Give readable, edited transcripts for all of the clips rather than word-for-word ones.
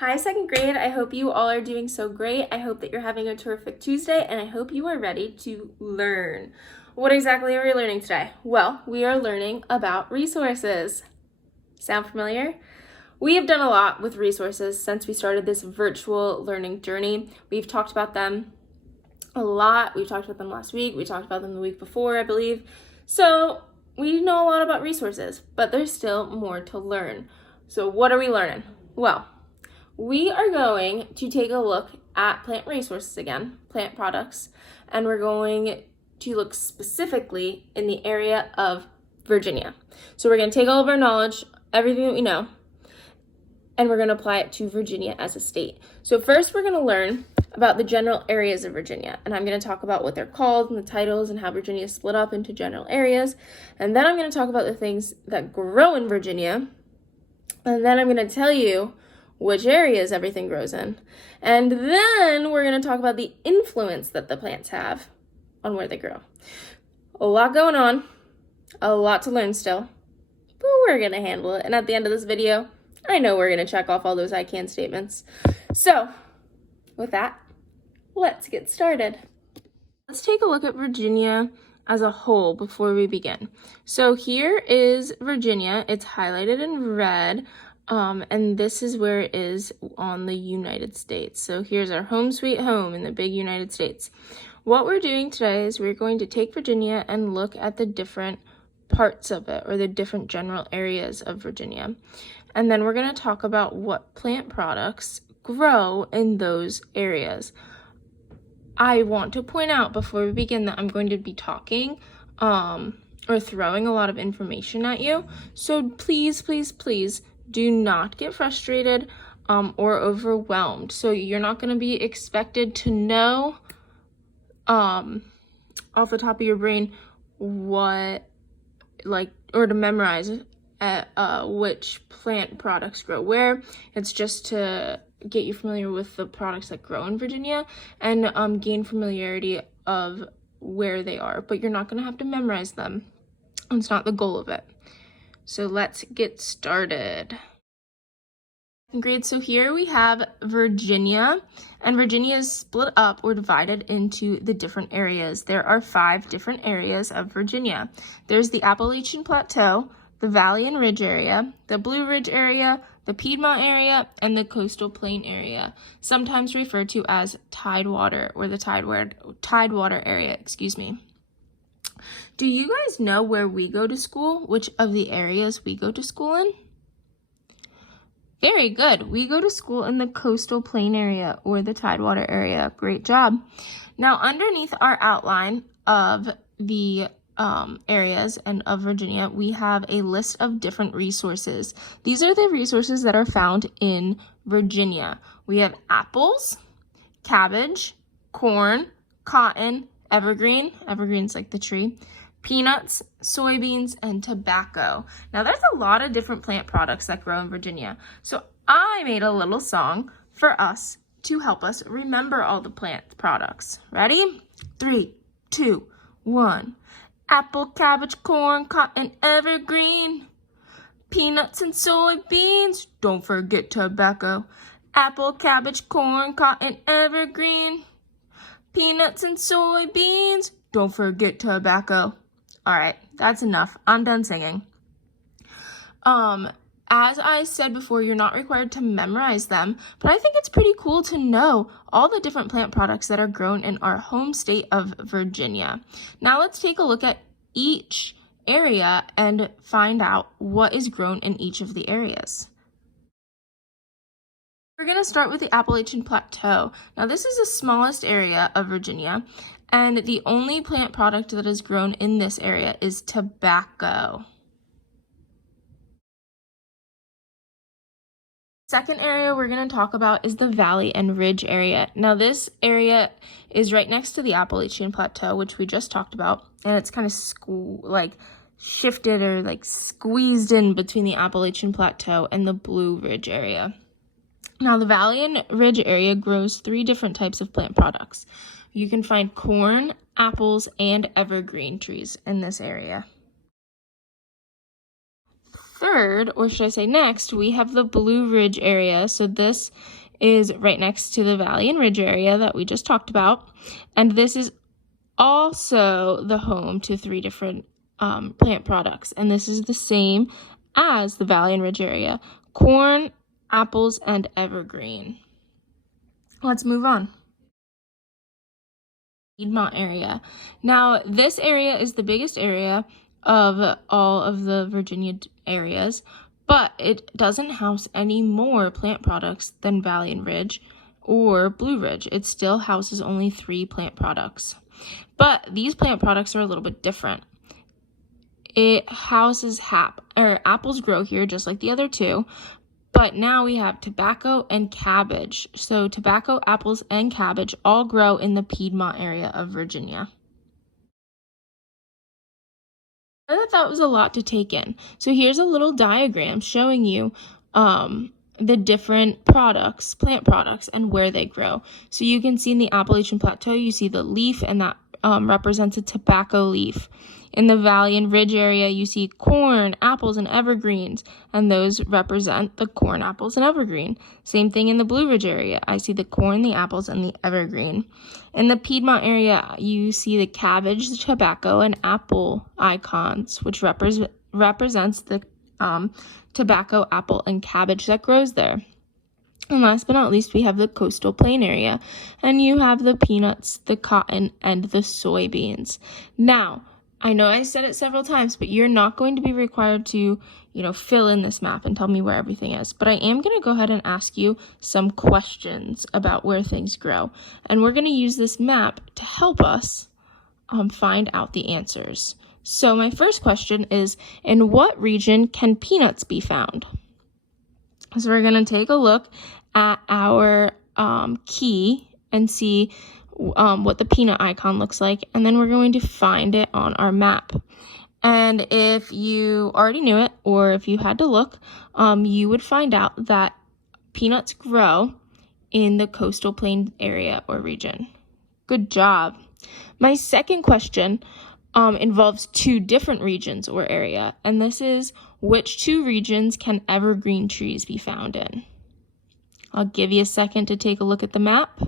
Hi, second grade. I hope you all are doing so great. I hope that you're having a terrific Tuesday, and I hope you are ready to learn. What exactly are we learning today? Well, we are learning about resources. Sound familiar? We have done a lot with resources since we started this virtual learning journey. We've talked about them a lot. We talked about them last week. We talked about them the week before, I believe. So we know a lot about resources, but there's still more to learn. So what are we learning? Well, we are going to take a look at plant resources again, plant products, and we're going to look specifically in the area of Virginia. So we're going to take all of our knowledge, everything that we know, and we're going to apply it to Virginia as a state. So first we're going to learn about the general areas of Virginia, and I'm going to talk about what they're called and the titles and how Virginia is split up into general areas, and then I'm going to talk about the things that grow in Virginia, and then I'm going to tell you which areas everything grows in. And then we're going to talk about the influence that the plants have on where they grow. A lot going on, a lot to learn still, but we're going to handle it. And at the end of this video, I know we're going to check off all those I can statements. So with that, let's get started. Let's take a look at Virginia as a whole before we begin. So here is Virginia. It's highlighted in red. And this is where it is on the United States. So here's our home sweet home in the big United States. What we're doing today is we're going to take Virginia and look at the different parts of it, or the different general areas of Virginia. And then we're going to talk about what plant products grow in those areas. I want to point out before we begin that I'm going to be talking or throwing a lot of information at you. So please, please, please, do not get frustrated or overwhelmed. So you're not going to be expected to know off the top of your brain or to memorize which plant products grow where. It's just to get you familiar with the products that grow in Virginia and gain familiarity of where they are. But you're not going to have to memorize them. It's not the goal of it. So let's get started. Grade, so here we have Virginia, and Virginia is split up or divided into the different areas. There are 5 different areas of Virginia. There's the Appalachian Plateau, the Valley and Ridge area, the Blue Ridge area, the Piedmont area, and the Coastal Plain area, sometimes referred to as Tidewater or the Tidewater area, excuse me. Do you guys know where we go to school? Which of the areas we go to school in? Very good. We go to school in the Coastal Plain area or the Tidewater area. Great job. Now, underneath our outline of the areas and of Virginia, we have a list of different resources. These are the resources that are found in Virginia. We have apples, cabbage, corn, cotton, evergreen. Evergreen's like the tree. Peanuts, soybeans, and tobacco. Now, there's a lot of different plant products that grow in Virginia. So I made a little song for us to help us remember all the plant products. Ready? 3, 2, 1. Apple, cabbage, corn, cotton, evergreen. Peanuts and soybeans. Don't forget tobacco. Apple, cabbage, corn, cotton, evergreen. Peanuts and soybeans. Don't forget tobacco. All right, that's enough. I'm done singing. As I said before, you're not required to memorize them, but I think it's pretty cool to know all the different plant products that are grown in our home state of Virginia. Now let's take a look at each area and find out what is grown in each of the areas. We're going to start with the Appalachian Plateau. Now this is the smallest area of Virginia, and the only plant product that is grown in this area is tobacco. Second area we're going to talk about is the Valley and Ridge area. Now this area is right next to the Appalachian Plateau, which we just talked about, and it's kind of shifted or squeezed in between the Appalachian Plateau and the Blue Ridge area. Now the Valley and Ridge area grows 3 different types of plant products. You can find corn, apples, and evergreen trees in this area. third, or should I say next, we have the Blue Ridge area. So this is right next to the Valley and Ridge area that we just talked about. And this is also the home to 3 different plant products. And this is the same as the Valley and Ridge area: corn, apples, and evergreen. Let's move on. Piedmont area. Now, this area is the biggest area of all of the Virginia areas, but it doesn't house any more plant products than Valley and Ridge or Blue Ridge. It still houses only 3 plant products. But these plant products are a little bit different. It houses apples grow here just like the other 2, but now we have tobacco and cabbage. So tobacco, apples, and cabbage all grow in the Piedmont area of Virginia. I thought that was a lot to take in. So here's a little diagram showing you the different products, plant products, and where they grow. So you can see in the Appalachian Plateau, you see the leaf, and that represents a tobacco leaf. In the Valley and Ridge area, you see corn, apples, and evergreens, and those represent the corn, apples, and evergreen. Same thing in the Blue Ridge area. I see the corn, the apples, and the evergreen. In the Piedmont area, you see the cabbage, the tobacco, and apple icons, which represents the tobacco, apple, and cabbage that grows there. And last but not least, we have the coastal plain area, and you have the peanuts, the cotton, and the soybeans. Now, I know I said it several times, but you're not going to be required to, fill in this map and tell me where everything is. But I am going to go ahead and ask you some questions about where things grow. And we're going to use this map to help us find out the answers. So my first question is, in what region can peanuts be found? So we're going to take a look at our key and see what the peanut icon looks like, and then we're going to find it on our map. And if you already knew it, or if you had to look, you would find out that peanuts grow in the coastal plain area or region. Good job. My second question involves 2 different regions or area, and this is, which 2 regions can evergreen trees be found in? I'll give you a second to take a look at the map.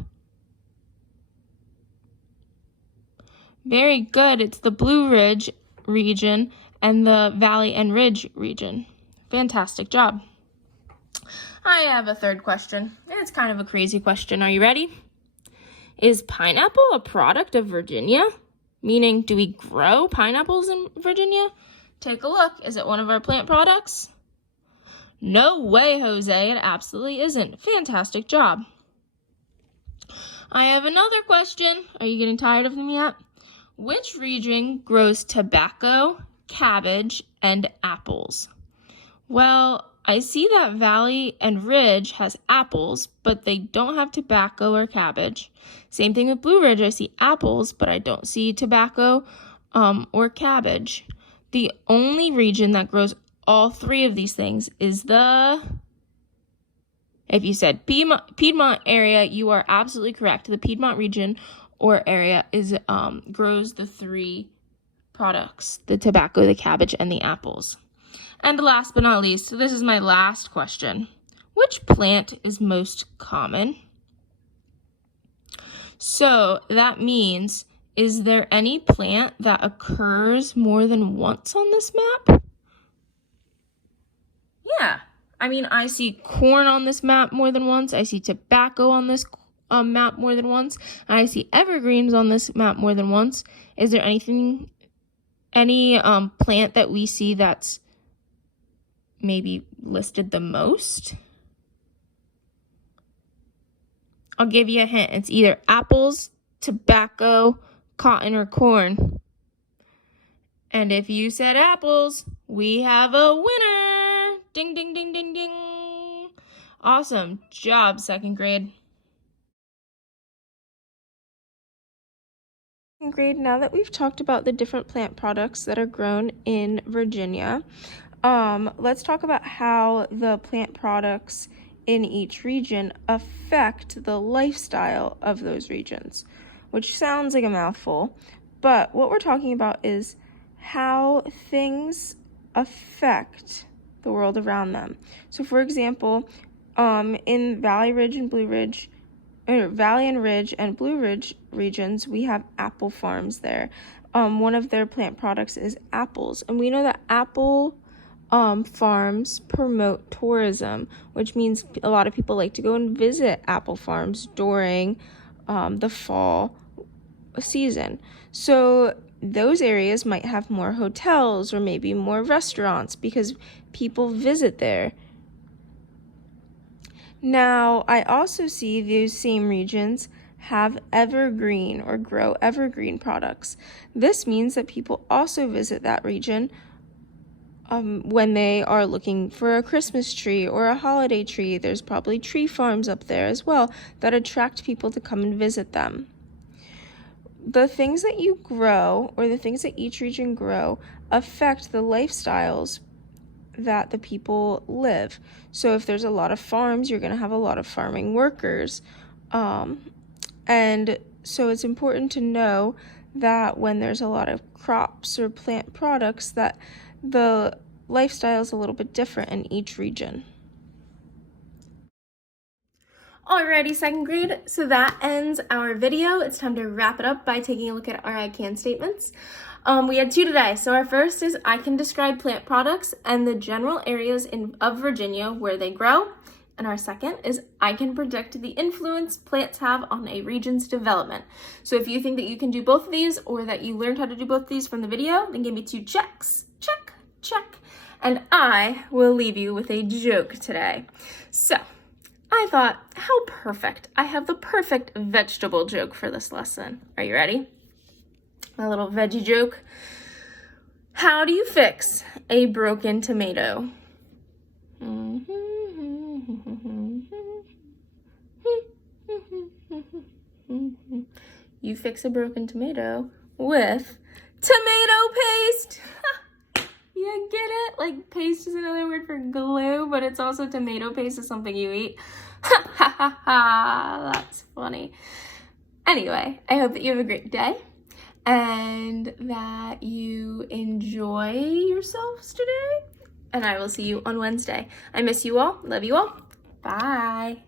Very good. It's the Blue Ridge region and the Valley and Ridge region. Fantastic job. I have a third question, and it's kind of a crazy question. Are you ready? Is pineapple a product of Virginia? Meaning, do we grow pineapples in Virginia? Take a look. Is it one of our plant products? No way, Jose. It absolutely isn't. Fantastic job. I have another question. Are you getting tired of them yet? Which region grows tobacco, cabbage, and apples? Well, I see that Valley and Ridge has apples, but they don't have tobacco or cabbage. Same thing with Blue Ridge. I see apples, but I don't see tobacco or cabbage. The only region that grows all 3 of these things is if you said Piedmont area, you are absolutely correct. The Piedmont region or area grows the 3 products: the tobacco, the cabbage, and the apples. And last but not least, so this is my last question. Which plant is most common? So that means, is there any plant that occurs more than once on this map? Yeah. I see corn on this map more than once. I see tobacco on this map more than once. I see evergreens on this map more than once. Is there any plant that we see that's maybe listed the most? I'll give you a hint. It's either apples, tobacco, cotton, or corn. And if you said apples, we have a winner. Ding, ding, ding, ding, ding. Awesome job, 2nd grade. Grade, now that we've talked about the different plant products that are grown in Virginia, let's talk about how the plant products in each region affect the lifestyle of those regions, which sounds like a mouthful, but what we're talking about is how things affect the world around them. So for example, in Valley and Ridge and Blue Ridge regions, we have apple farms there. One of their plant products is apples, and we know that apple farms promote tourism, which means a lot of people like to go and visit apple farms during the fall season. So those areas might have more hotels or maybe more restaurants because people visit there. Now, I also see those same regions have evergreen or grow evergreen products. This means that people also visit that region when they are looking for a Christmas tree or a holiday tree. There's probably tree farms up there as well that attract people to come and visit them. The things that you grow, or the things that each region grow, affect the lifestyles that the people live. So if there's a lot of farms, you're going to have a lot of farming workers. And so it's important to know that when there's a lot of crops or plant products, that the lifestyle is a little bit different in each region. Alrighty, second grade, so that ends our video. It's time to wrap it up by taking a look at our I can statements. We had two today. So our first is I can describe plant products and the general areas of Virginia where they grow. And our second is I can predict the influence plants have on a region's development. So if you think that you can do both of these or that you learned how to do both of these from the video, then give me 2 checks. Check, check. And I will leave you with a joke today. So I thought, how perfect. I have the perfect vegetable joke for this lesson. Are you ready? My little veggie joke. How do you fix a broken tomato? You fix a broken tomato with tomato paste. You get it? Like, paste is another word for glue, but it's also tomato paste is something you eat. Ha ha ha ha, that's funny. Anyway, I hope that you have a great day and that you enjoy yourselves today. And I will see you on Wednesday. I miss you all. Love you all. Bye.